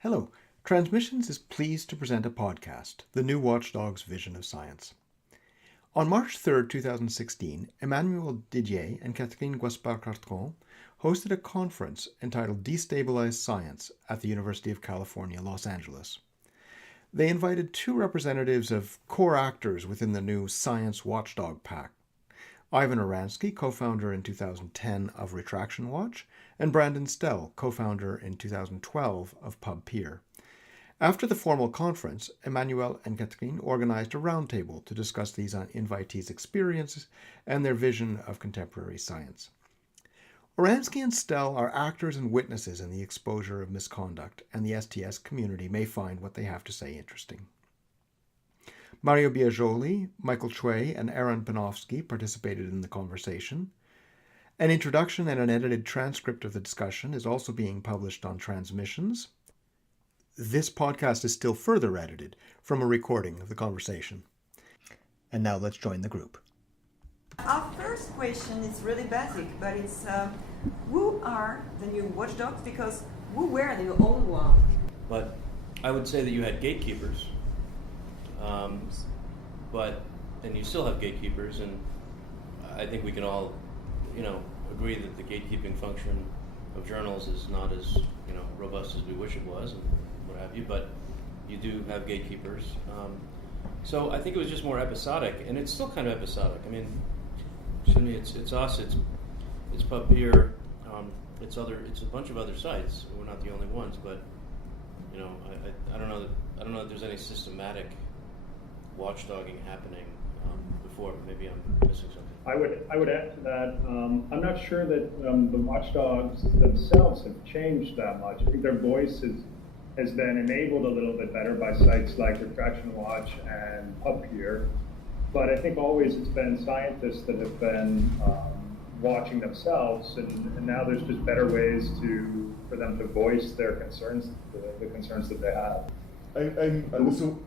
Hello, Transmissions is pleased to present a podcast, The New Watchdogs Vision of Science. On March 3rd, 2016, Emmanuel Didier and Catherine Guaspar-Cartron hosted a conference entitled Destabilize Science at the University of California, Los Angeles. They invited two representatives of core actors within the new Science Watchdog Pack, Ivan Oransky, co-founder in 2010 of Retraction Watch, and Brandon Stell, co-founder in 2012 of PubPeer. After the formal conference, Emmanuel and Catherine organized a roundtable to discuss these invitees' experiences and their vision of contemporary science. Oransky and Stell are actors and witnesses in the exposure of misconduct, and the STS community may find what they have to say interesting. Mario Biagioli, Michael Choi, and Aaron Panofsky participated in the conversation. An introduction and an edited transcript of the discussion is also being published on Transmissions. This podcast is still further edited from a recording of the conversation. And now let's join the group. Our first question is really basic, but it's who are the new watchdogs? Because who were the old one? But I would say that you had gatekeepers, and you still have gatekeepers, and I think we can all, agree that the gatekeeping function of journals is not as, robust as we wish it was, and what have you. But you do have gatekeepers. So I think it was just more episodic, and it's still kind of episodic. I mean, to me, it's us, it's PubPeer, it's a bunch of other sites. We're not the only ones, but I don't know that there's any systematic watchdogging happening before. Maybe I'm missing something. I would add to that. I'm not sure that the watchdogs themselves have changed that much. I think their voice has been enabled a little bit better by sites like Retraction Watch and PubPeer. But I think always it's been scientists that have been watching themselves, and now there's just better ways for them to voice their concerns, the concerns that they have. I'm also,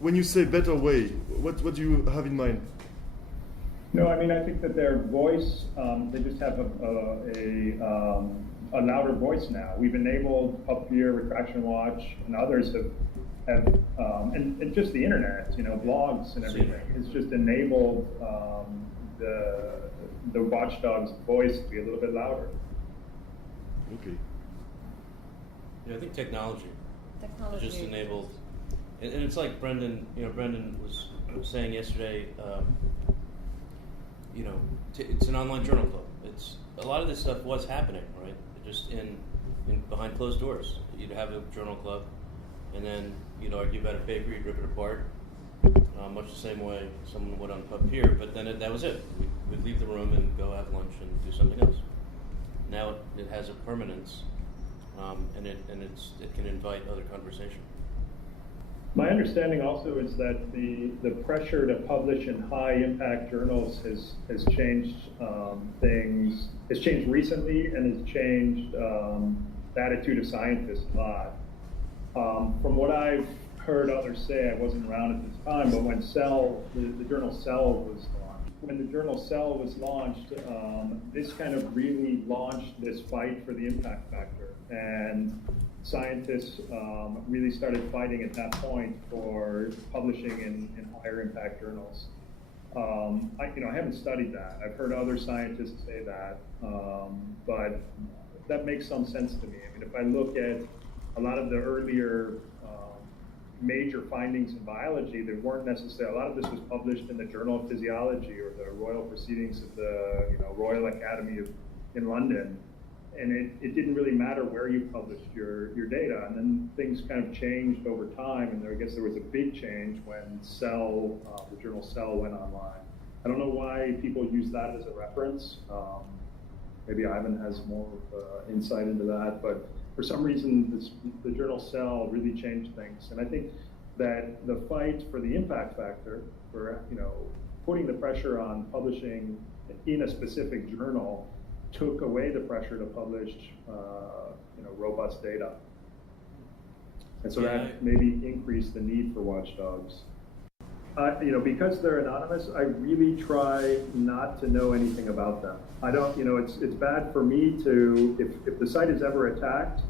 when you say better way, what do you have in mind? No, I mean, I think that their voice, they just have a louder voice now. We've enabled PubPeer, Retraction Watch, and others have and just the internet, blogs and everything, has just enabled the watchdog's voice to be a little bit louder. Okay. Yeah, I think technology just enabled, and it's like Brendan was saying yesterday. It's an online journal club. It's a lot of this stuff was happening, right? Just in behind closed doors. You'd have a journal club, and then you'd argue about a paper, you'd rip it apart, much the same way someone would on PubPeer. But then that was it. We'd leave the room and go have lunch and do something else. Now it has a permanence, and it can invite other conversation. My understanding also is that the pressure to publish in high impact journals has changed things. Has changed recently and has changed the attitude of scientists a lot. From what I've heard others say, I wasn't around at the time, but when the journal Cell was launched, this kind of really launched this fight for the impact factor, and scientists really started fighting at that point for publishing in higher impact journals. I haven't studied that. I've heard other scientists say that, but that makes some sense to me. I mean, if I look at a lot of the earlier major findings in biology, there weren't necessarily, a lot of this was published in the Journal of Physiology or the Royal Proceedings of the Royal Academy in London. And it didn't really matter where you published your data. And then things kind of changed over time, and I guess there was a big change when Cell, the journal Cell, went online. I don't know why people use that as a reference. Maybe Ivan has more insight into that, but for some reason the journal Cell really changed things. And I think that the fight for the impact factor, for putting the pressure on publishing in a specific journal, took away the pressure to publish, robust data, and so that maybe increased the need for watchdogs. Because they're anonymous, I really try not to know anything about them. I don't, it's bad for me to, if the site is ever attacked,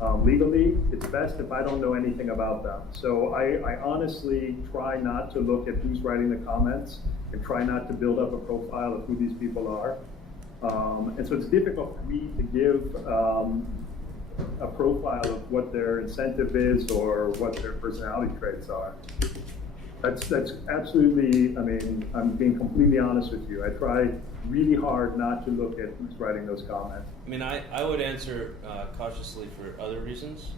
legally, it's best if I don't know anything about them. So I honestly try not to look at who's writing the comments and try not to build up a profile of who these people are. And so it's difficult for me to give a profile of what their incentive is or what their personality traits are. That's absolutely, I mean, I'm being completely honest with you. I try really hard not to look at who's writing those comments. I mean, I would answer cautiously for other reasons.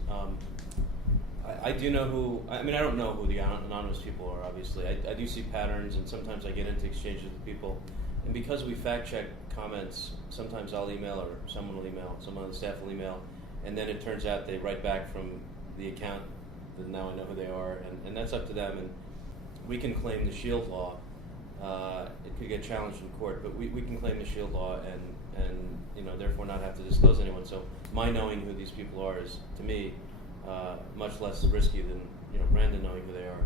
I do know who, I mean, I don't know who the anonymous people are, obviously. I do see patterns, and sometimes I get into exchanges with people. And because we fact check comments, sometimes I'll email, or someone will email, someone on the staff will email, and then it turns out they write back from the account that now I know who they are, and that's up to them. And we can claim the shield law. It could get challenged in court, but we can claim the shield law and you know, therefore not have to disclose anyone. So my knowing who these people are is, to me, much less risky than, you know, Brandon knowing who they are.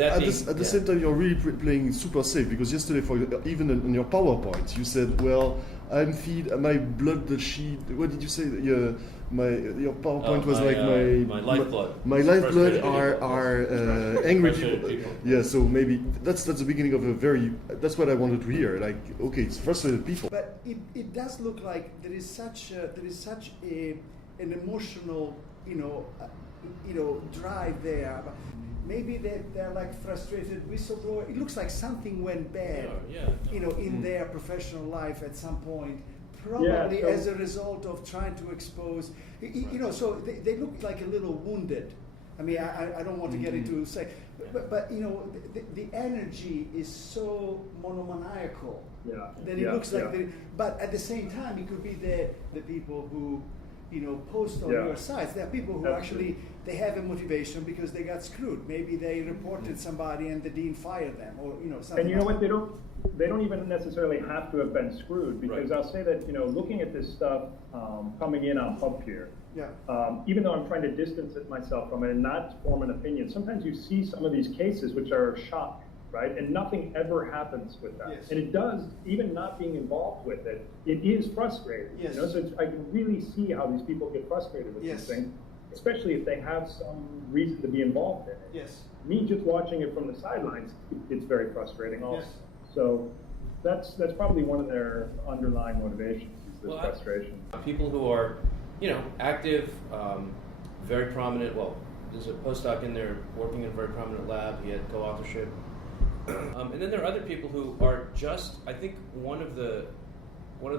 At the same time, you're really playing super safe, because yesterday, even in your PowerPoint, you said, "Well, I'm feed my blood sheet." What did you say? Your PowerPoint was like my lifeblood. My lifeblood are angry people. Yeah, so maybe that's the beginning of a very. That's what I wanted to hear. Like, okay, it's frustrated people. But it does look like there is such an emotional, drive there. Maybe they're like frustrated whistleblower. It looks like something went bad, in their professional life at some point, probably as a result of trying to expose, so they look like a little wounded. I mean, I don't want to get into but the energy is so monomaniacal that it looks like, but at the same time, it could be the people who, post on your sites. There are people who actually, they have a motivation because they got screwed. Maybe they reported somebody and the dean fired them, or something. And you know what? They don't even necessarily have to have been screwed, because I'll say that, looking at this stuff coming in on PubPeer, even though I'm trying to distance myself from it and not form an opinion, sometimes you see some of these cases which are shock, right? And nothing ever happens with that. Yes. And it does, even not being involved with it, it is frustrating. Yes. So I can really see how these people get frustrated with these things, especially if they have some reason to be involved in it. Yes. Me just watching it from the sidelines, it's very frustrating also. Yes. So that's probably one of their underlying motivations, is this frustration. People who are, active, very prominent. Well, there's a postdoc in there working in a very prominent lab. He had co-authorship. And then there are other people who are just, I think one of the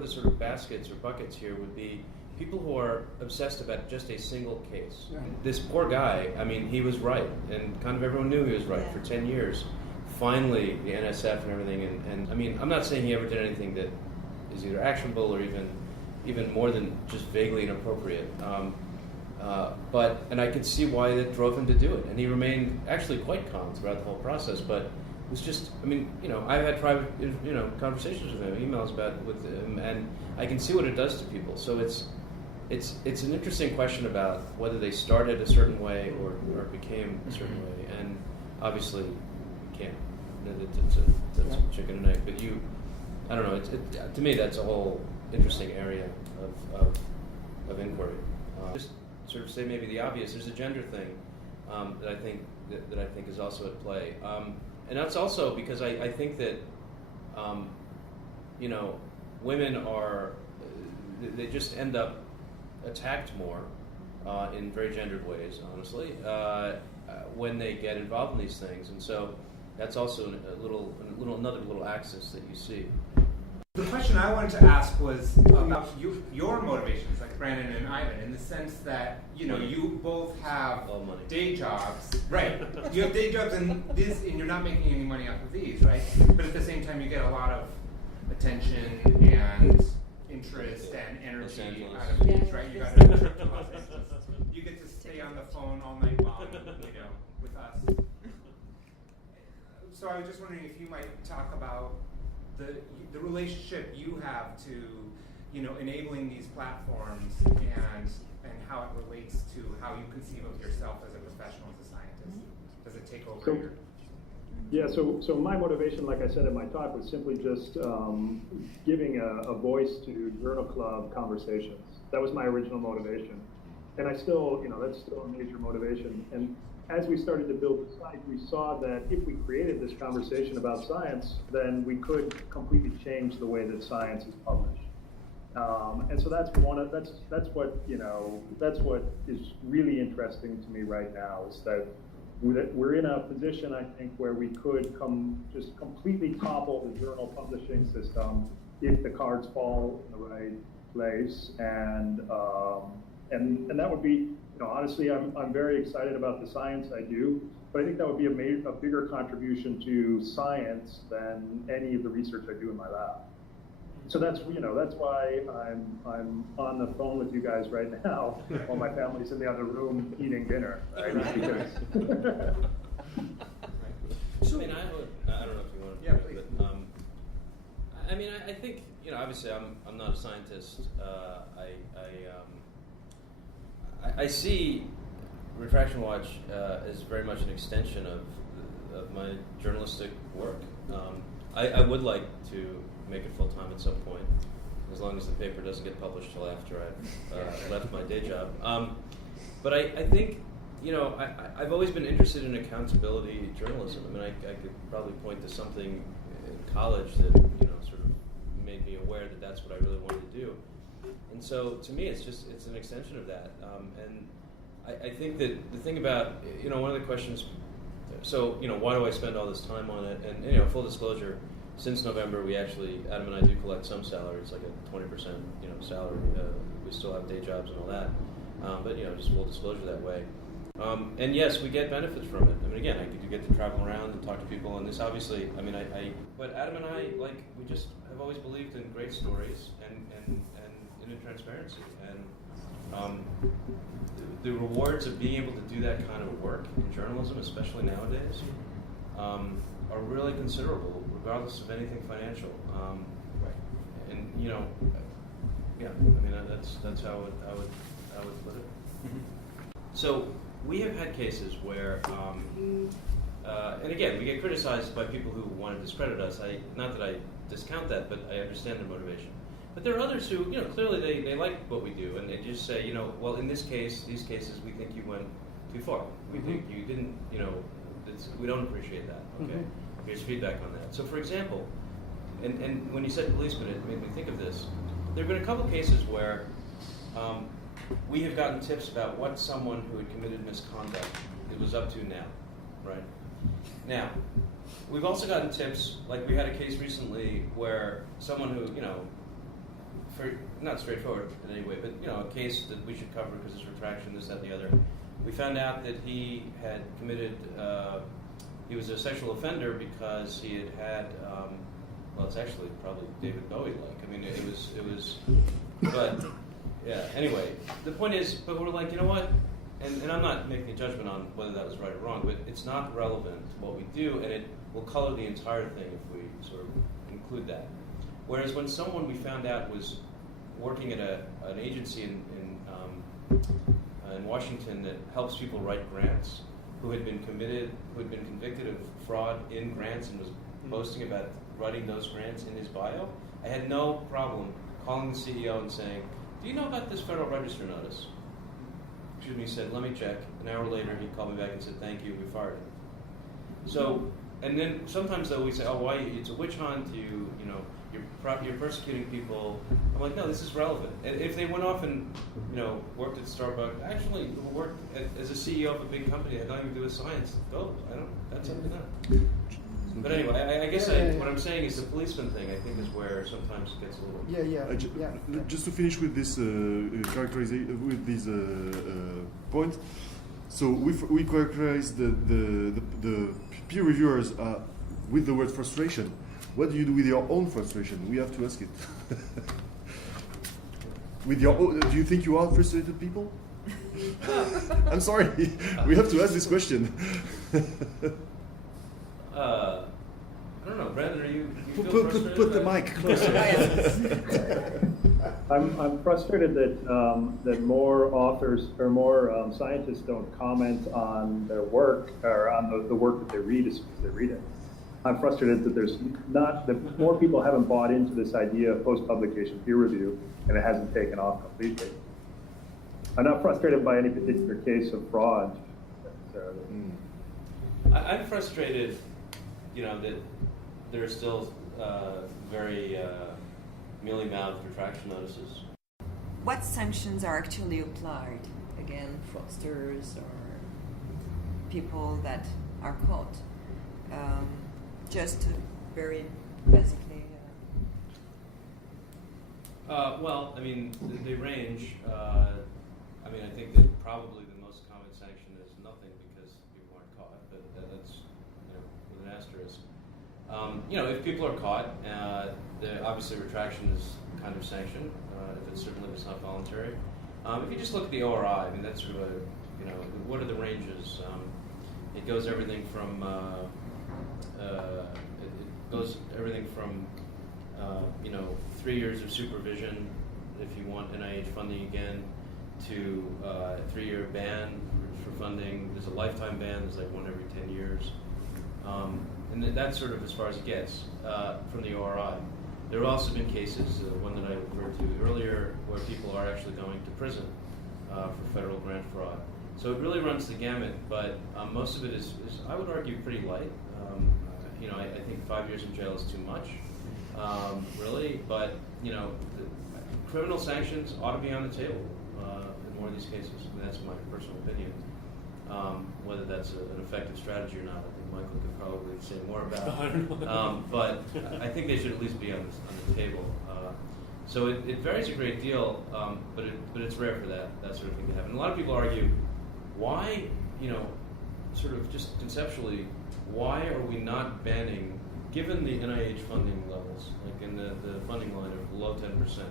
sort of baskets or buckets here would be people who are obsessed about just a single case. Yeah. This poor guy, I mean, he was right, and kind of everyone knew he was right for 10 years. Finally, the NSF and everything, and I mean, I'm not saying he ever did anything that is either actionable or even more than just vaguely inappropriate. But I could see why that drove him to do it, and he remained actually quite calm throughout the whole process. But it was just, I mean, I've had private, conversations with him, emails with him, and I can see what it does to people. So it's an interesting question about whether they started a certain way or became a certain way, and obviously you can't. That's chicken and egg. But I don't know. To me, that's a whole interesting area of inquiry. Just sort of say maybe the obvious. There's a gender thing that I think is also at play, and that's also because I think that women are they just end up attacked more in very gendered ways, honestly, when they get involved in these things, and so that's also another little axis that you see. The question I wanted to ask was about your motivations, like Brandon and Ivan, in the sense that you both have day jobs, right? You have day jobs, and you're not making any money off of these, right? But at the same time, you get a lot of attention and interest and energy out of these, right? You got a trip to Los Angeles. You get to stay on the phone all night long, with us. So I was just wondering if you might talk about the relationship you have to, enabling these platforms and how it relates to how you conceive of yourself as a professional, as a scientist. Does it take over your? Yeah, so my motivation, like I said in my talk, was simply just giving a voice to journal club conversations. That was my original motivation. and I still, that's still a major motivation. And as we started to build the site, we saw that if we created this conversation about science, then we could completely change the way that science is published. And so that's what is really interesting to me right now, is that we're in a position, I think, where we could just completely topple the journal publishing system if the cards fall in the right place, and that would be, honestly, I'm very excited about the science I do, but I think that would be a bigger contribution to science than any of the research I do in my lab. So that's why I'm on the phone with you guys right now while my family's in the other room eating dinner. Right? Because so, I don't know if you want to. Yeah, please. But I think obviously I'm not a scientist. I see Retraction Watch as very much an extension of my journalistic work. I would like to make it full time at some point, as long as the paper doesn't get published till after I've left my day job. But I think I've always been interested in accountability journalism. I could probably point to something in college that sort of made me aware that that's what I really wanted to do. And so to me, it's an extension of that. And I think that the thing about one of the questions. So why do I spend all this time on it? And full disclosure. Since November, we actually, Adam and I do collect some salary. It's like a 20% salary. We still have day jobs and all that, but just full disclosure that way. And yes, we get benefits from it. Again, I do get to travel around and talk to people, and this obviously, but Adam and I, we just have always believed in great stories and in transparency, and the rewards of being able to do that kind of work in journalism, especially nowadays, are really considerable, regardless of anything financial. And that's how I would put it. Mm-hmm. So we have had cases where, and again, we get criticized by people who want to discredit us. Not that I discount that, but I understand their motivation. But there are others who, clearly they like what we do, and they just say, well, in these cases, we think you went too far. We think you didn't, we don't appreciate that. Okay, here's feedback on that. So, for example, and when you said policeman, it made me think of this. There have been a couple cases where we have gotten tips about what someone who had committed misconduct was up to now, right? Now, we've also gotten tips, like we had a case recently where someone who, not straightforward in any way, but a case that we should cover because it's retraction, this, that, and the other. We found out that he had committed, he was a sexual offender because he had well, it's actually probably David Bowie-like. It was, but yeah. Anyway, the point is, but we're like, you know what? And I'm not making a judgment on whether that was right or wrong, but it's not relevant to what we do, and it will color the entire thing if we sort of include that. Whereas when someone we found out was working at an agency in Washington that helps people write grants, who had been convicted of fraud in grants and was boasting about writing those grants in his bio, I had no problem calling the CEO and saying, do you know about this Federal Register notice? Excuse me, he said, let me check. An hour later, he called me back and said, thank you, we fired him. So, and then sometimes though we say, oh, why, it's a witch hunt, you're persecuting people. I'm like, no, this is relevant. And if they went off and, worked at Starbucks, actually worked as a CEO of a big company, had nothing to do with science, that's up to them. But anyway, I guess what I'm saying is the policeman thing, I think, is where sometimes it gets a little... Just to finish with this characterization, with this point, so we characterize the peer reviewers with the word frustration. What do you do with your own frustration? We have to ask it. With your own, do you think you are frustrated people? I'm sorry, we have to ask this question. I don't know, Brandon, are you put the mic closer. I'm frustrated that more authors or more scientists don't comment on their work or on the work that they read as soon as they read it. I'm frustrated that more people haven't bought into this idea of post-publication peer review, and it hasn't taken off completely. I'm not frustrated by any particular case of fraud necessarily. I'm frustrated, that there are still very mealy-mouthed retraction notices. What sanctions are actually applied? Again, fraudsters or people that are caught? Just very basically. Well, they range. I think that probably the most common sanction is nothing because people aren't caught, but that's with an asterisk. If people are caught, obviously retraction is kind of sanctioned. If it's not voluntary. If you just look at the ORI, that's sort of what are the ranges? It goes everything from 3 years of supervision if you want NIH funding again, to a 3-year ban for funding. There's a lifetime ban. There's like one every 10 years, and that's sort of as far as it gets from the ORI. There have also been cases, one that I referred to earlier, where people are actually going to prison for federal grant fraud. So it really runs the gamut, but most of it is, I would argue, pretty light. I think 5 years in jail is too much, really. But the criminal sanctions ought to be on the table in more of these cases. That's my personal opinion. Whether that's an effective strategy or not, I think Michael could probably say more about. But I think they should at least be on the table. So it varies a great deal, but it's rare for that sort of thing to happen. A lot of people argue, why, sort of just conceptually, why are we not banning, given the NIH funding levels, like in the funding line of below 10%,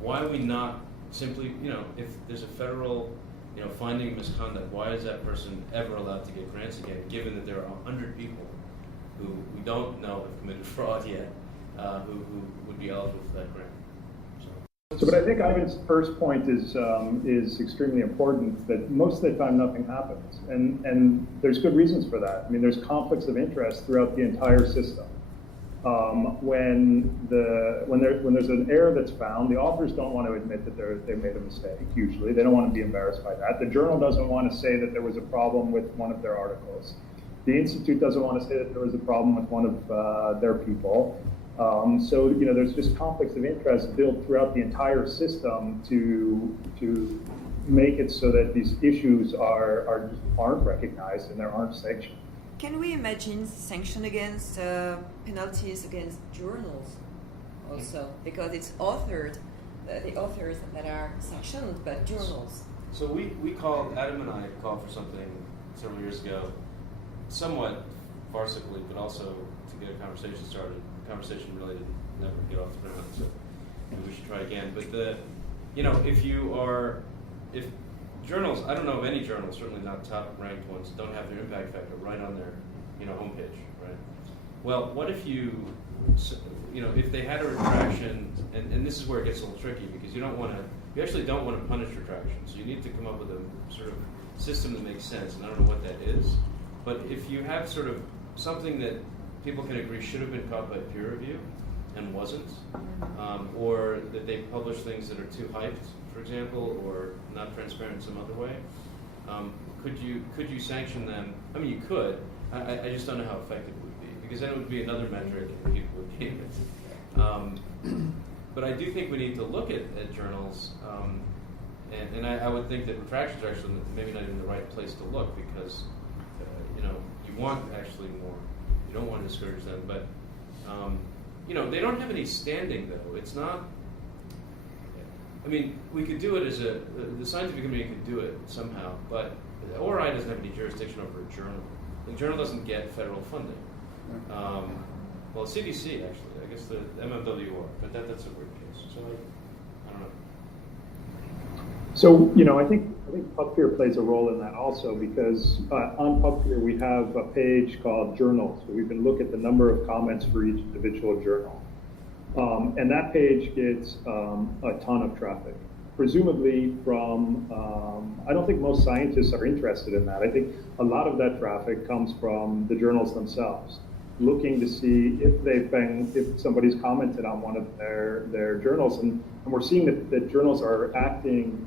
why are we not simply, if there's a federal, finding misconduct, why is that person ever allowed to get grants again, given that there are 100 people who we don't know have committed fraud yet, who would be eligible for that grant? But I think Ivan's first point is extremely important, that most of the time nothing happens. And there's good reasons for that. There's conflicts of interest throughout the entire system. When there's an error that's found, the authors don't want to admit that they made a mistake, usually. They don't want to be embarrassed by that. The journal doesn't want to say that there was a problem with one of their articles. The institute doesn't want to say that there was a problem with one of their people. So there's just conflicts of interest built throughout the entire system to make it so that these issues aren't recognized and there aren't sanctions. Can we imagine sanction against penalties against journals also, because it's authored, the authors that are sanctioned, but journals? So Adam and I called for something several years ago, somewhat farcically, but also to get a conversation started. Conversation really didn't never get off the ground, so maybe we should try again. But if journals, I don't know of any journals, certainly not top-ranked ones, don't have their impact factor right on their, homepage, right? Well, what if if they had a retraction, and this is where it gets a little tricky, because you actually don't want to punish retraction, so you need to come up with a sort of system that makes sense, and I don't know what that is. But if you have sort of something that people can agree should have been caught by peer review and wasn't, or that they publish things that are too hyped, for example, or not transparent in some other way, could you sanction them? You could. I just don't know how effective it would be, because then it would be another metric and people would game it. But I do think we need to look at journals, and I would think that retractions are actually maybe not even the right place to look, because you want actually more. You don't want to discourage them, but they don't have any standing, though. It's not. We could do it as the scientific community could do it somehow, but the ORI doesn't have any jurisdiction over a journal. The journal doesn't get federal funding. Well, CDC actually, I guess the MMWR, but that's a weird case. So I don't know. So I think PubPeer plays a role in that also, because on PubPeer we have a page called Journals, where we can look at the number of comments for each individual journal. And that page gets a ton of traffic, presumably from, I don't think most scientists are interested in that. I think a lot of that traffic comes from the journals themselves, looking to see if somebody's commented on one of their journals. And we're seeing that journals are acting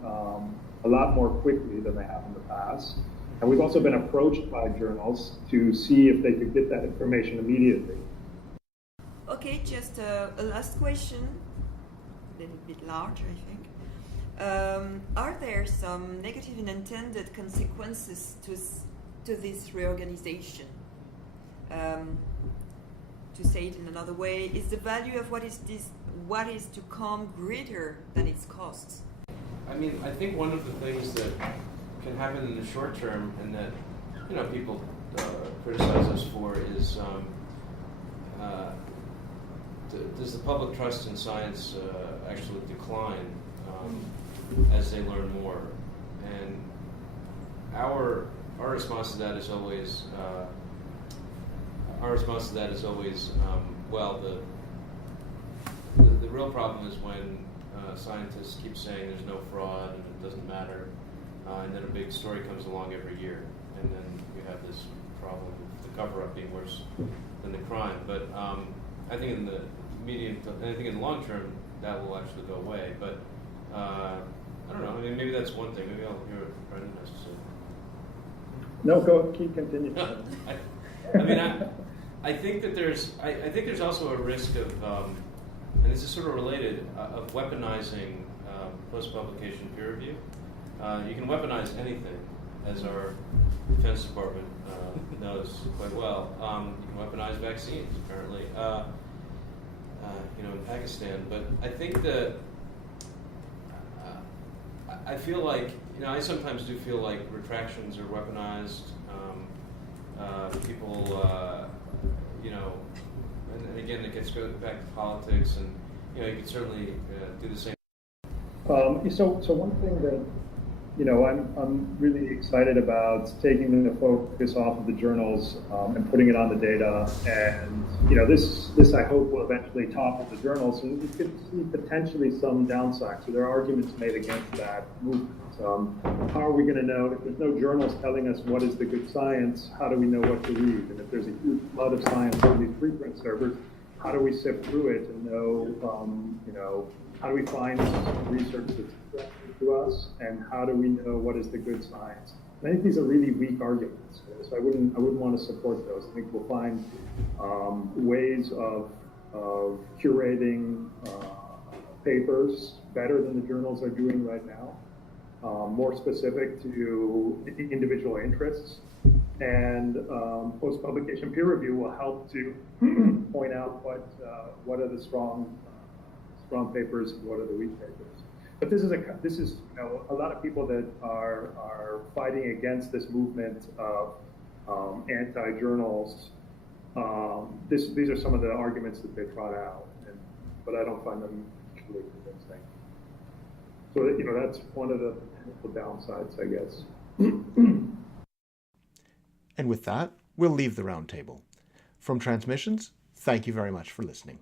a lot more quickly than they have in the past. And we've also been approached by journals to see if they could get that information immediately. Okay, just a last question, a little bit large, I think. Are there some negative and unintended consequences to this reorganization? To say it in another way, is the value of what is to come greater than its costs? I mean, I think one of the things that can happen in the short term, and that people criticize us for, is does the public trust in science actually decline as they learn more? And our response to that is always well, the real problem is when scientists keep saying there's no fraud and it doesn't matter, and then a big story comes along every year, and then you have this problem of the cover-up being worse than the crime. But I think in the in the long term, that will actually go away. But I don't know. I mean, maybe that's one thing. Maybe I'll hear what Brendan has to say. No, continue. I mean, I think that there's also a risk of, and this is sort of related, of weaponizing post-publication peer review. You can weaponize anything, as our Defense Department knows quite well. You can weaponize vaccines, apparently, in Pakistan. But I think that I feel like, I sometimes do feel like retractions are weaponized. People, and again, it gets back to politics, and you can certainly do the same. So one thing that I'm really excited about taking the focus off of the journals and putting it on the data, and this I hope will eventually topple the journals, and you could see potentially some downsides. So there are arguments made against that movement. How are we going to know if there's no journals telling us what is the good science? How do we know what to read? And if there's a huge flood of science on these preprint servers, how do we sift through it and know, how do we find research that's interesting to us, and how do we know what is the good science? And I think these are really weak arguments, so I wouldn't want to support those. I think we'll find ways of curating papers better than the journals are doing right now, more specific to individual interests, and post-publication peer review will help to point out what are the strong papers and what are the weak papers. But this is a lot of people that are fighting against this movement of anti-journals. These are some of the arguments that they trot out, but I don't find them actually convincing. So that's one of the downsides, I guess. And with that, we'll leave the roundtable. From Transmissions, thank you very much for listening.